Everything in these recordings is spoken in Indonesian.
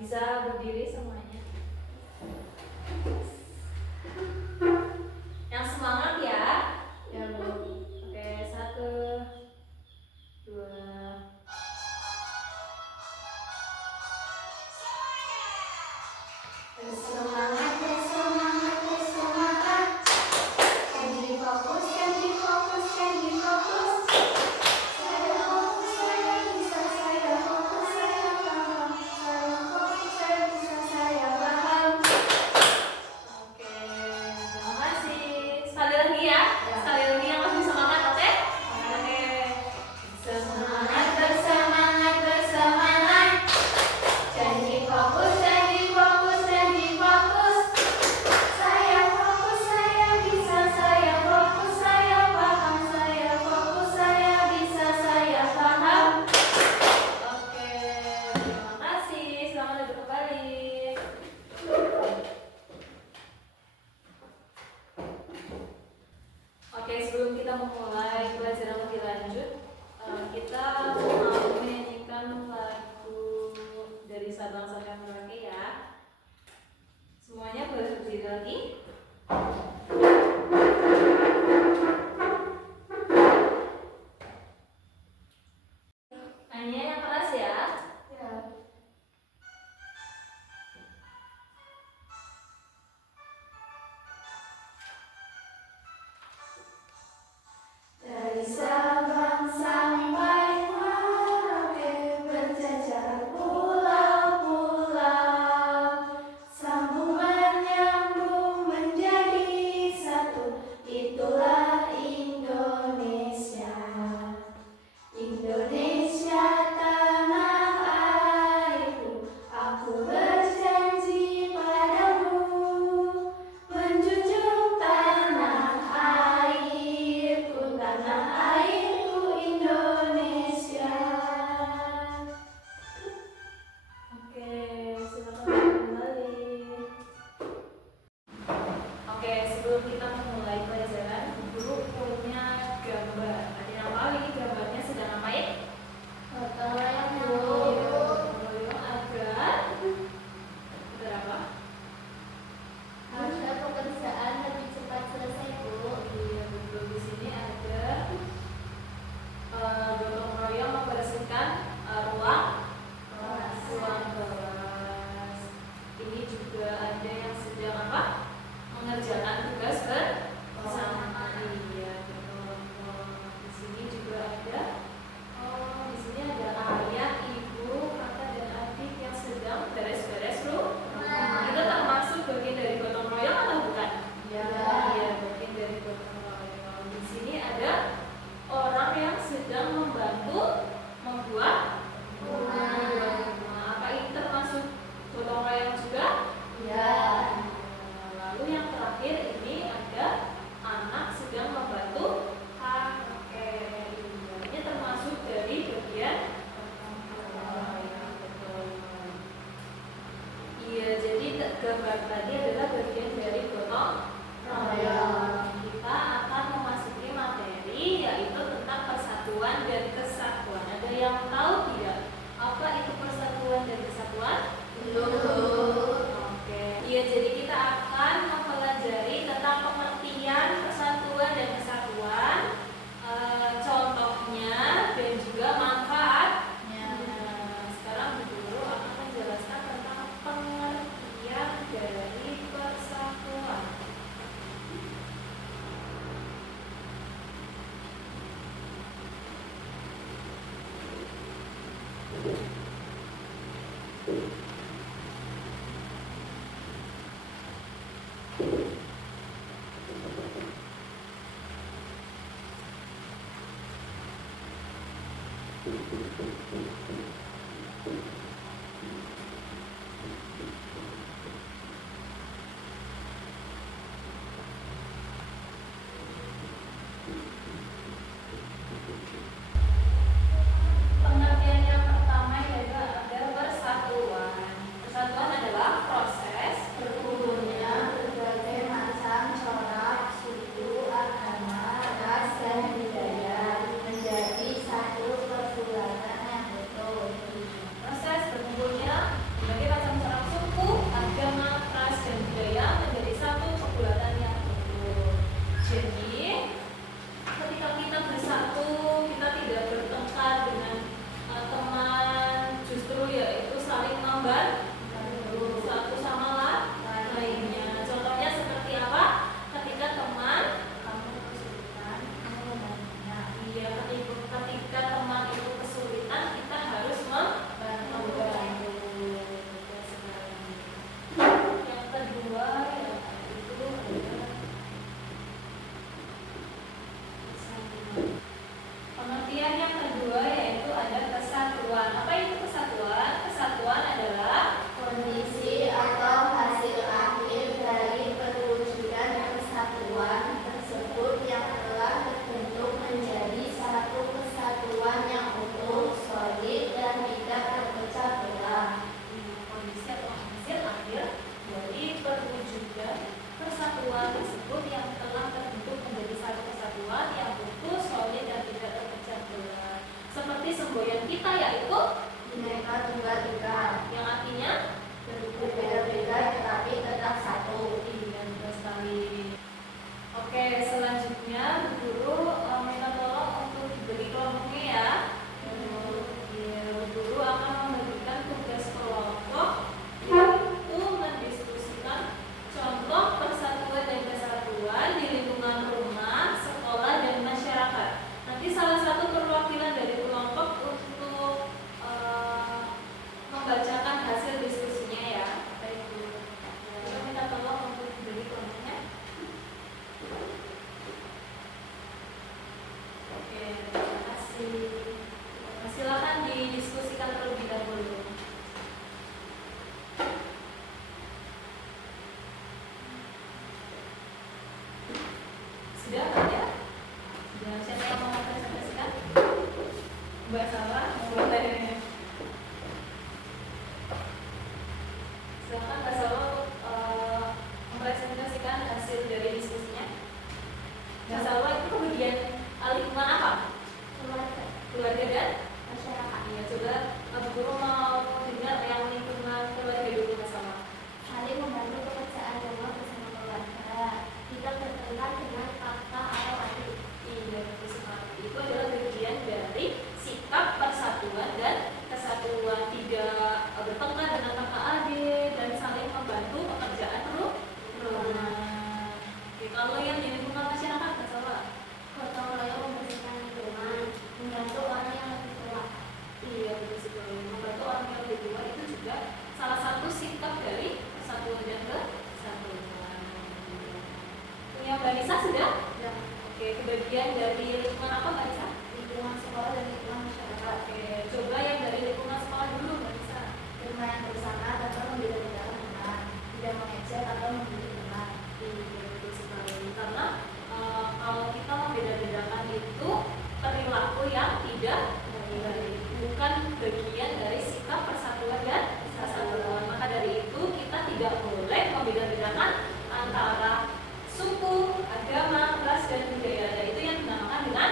Bisa berdiri semuanya. Yang semangat ya. Ya Bu. Oke, 1, 2. Bersemangat, bersemangat, bersemangat. Candy fokus, candy fokus, candy fokus. Saya fokus, saya bisa, saya fokus, saya paham. Saya fokus, saya bisa, saya paham. Oke, terima kasih. Sekali lagi ya. Sekali lagi yang lebih semangat, oke? Oke. Semangat, bersemangat, bersemangat. Candy fokus, candy fokus, candy fokus. Saya fokus, saya bisa, saya fokus, saya paham. Saya fokus, saya bisa, saya paham. Oke, terima kasih. Selamat duduk kembali. Oke, sebelum kita memulai pelajaran lebih lanjut, kita mau menyanyikan lagu dari Sabang sampai Merauke ya. Semuanya boleh berdiri lagi. Nyanyinya yang keras ya. Dari Sabang sampai Merauke berjajar pulau-pulau, sambung menyambung menjadi satu, itulah Indonesia. Indonesia tanah airku, aku berjanji padamu, menjunjung tanah airku, tanah airku Indonesia. Oke, silakan kembali. Oke, sebelum kita memulai pelajaran, guru punya gambar. Ada yang tahu ini gambarnya sedang ngapain? Gotong royong, Bu. Gotong royong agar apa? Agar pekerjaan lebih cepat selesai, Bu. Iya, betul. Di sini ada gotong royong membersihkan ruang kelas. Ini juga ada yang sedang apa? Mengerjakan tugas bersama. Iya, betul. Di sini juga ada. Oh, di sini ada ayah, ibu, kakak dan adik yang sedang beres-beres rumah. Itu termasuk bagian dari gotong royong atau bukan? Ya. Iya, bagian dari gotong royong. Di sini ada orang yang sedang membantu membuat rumah. Apa ini termasuk gotong royong juga? Ya. Lalu yang terakhir ini ada anak sedang membantu kakek. Ini termasuk dari bagian iya, jadi gambar tadi adalah bagian dari gotong royong. Kita akan memasuki materi yaitu tentang persatuan dan kesatuan. Ada yang tahu tidak apa itu persatuan dan kesatuan? Oke. Iya, jadi kita akan mempelajari tentang pengertian persatuan dan kesatuan, contohnya dan juga manfaatnya. Sekarang guru akan menjelaskan tentang pengertian dari persatuan. Pengertian yang pertama yaitu ada persatuan. Persatuan adalah proses Berkumpulnya berbagai macam corak, suku, agama, ras, dan budaya menjadi satu persulatan Nisa sudah? Ya. Oke, kebagian dari lingkungan apa Mbak Nisa? Lingkungan sekolah dan lingkungan masyarakat. Oke, coba yang dari lingkungan sekolah dulu Mbak Nisa. Bermain bersama tanpa membeda-bedakan teman, tidak mengejek atau membuli teman. Iya, betul sekali. Karena kalau kita membeda-bedakan itu perilaku yang tidak baik, bukan bagian dari sikap persatuan dan kesatuan. Maka dari itu kita tidak boleh membeda-bedakan antara suku, agama, ras, dan budaya. Dan itu yang dinamakan dengan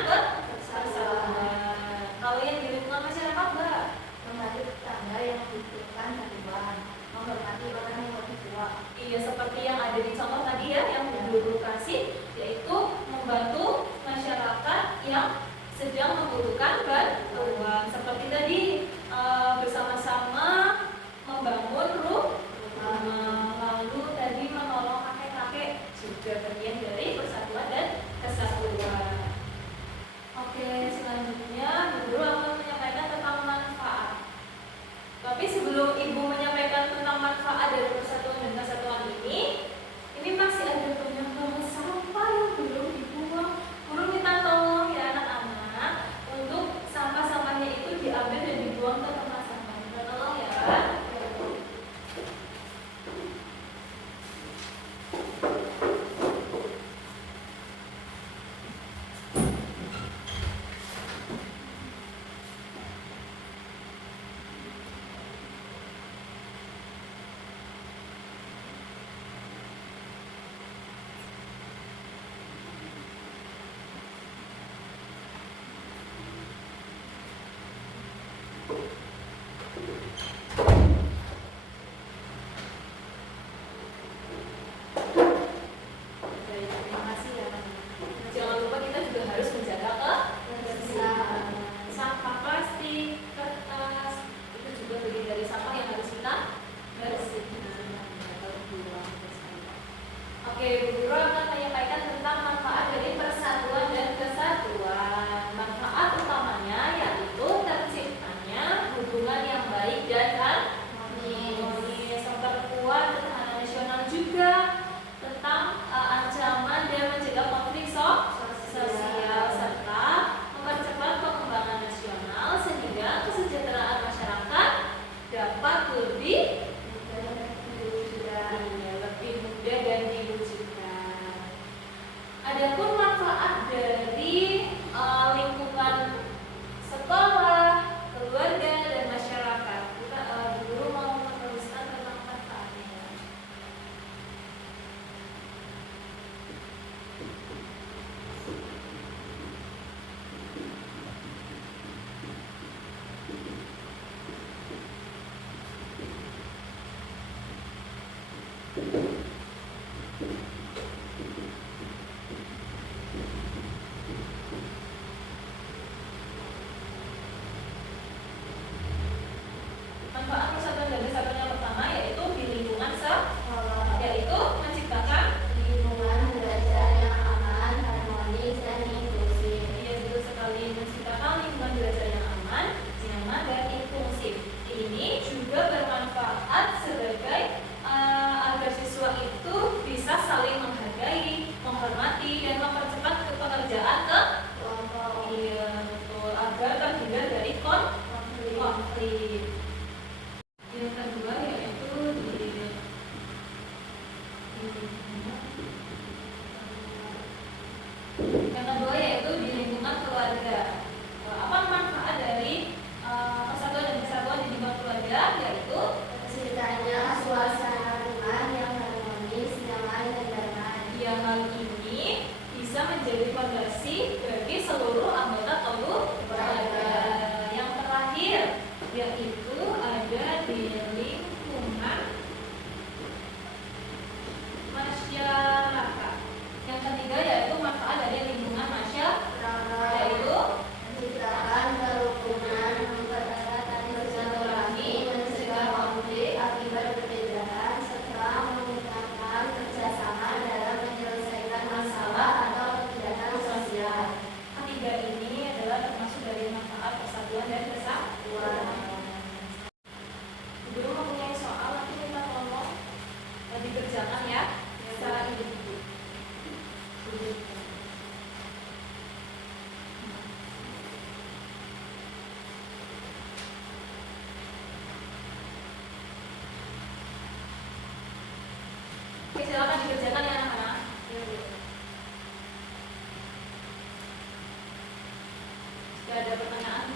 persatuan. Kalau yang di lingkungan masyarakat, Mbak, Menghormati tetangga yang membutuhkan bantuan, menghormati orang yang lebih tua. iya seperti yang ada di contoh tadi ya, yang Guru kasih, yaitu membantu masyarakat yang sedang membutuhkan bantuan. Seperti tadi bersama-sama membangun rumah, lalu tadi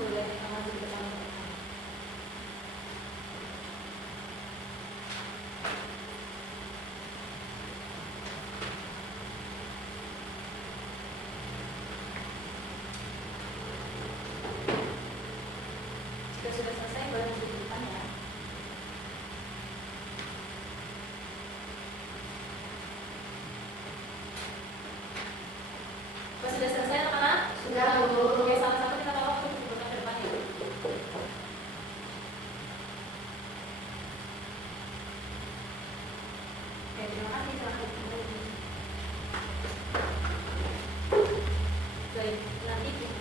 boleh maju ke depan. Jika sudah selesai, boleh maju ke depan ya. Sudah selesai anak-anak? Sudah, Bu. Oke, sama-sama kita bawa ke buku ke depan ya. Oke, terima kasih. Baik, nanti kita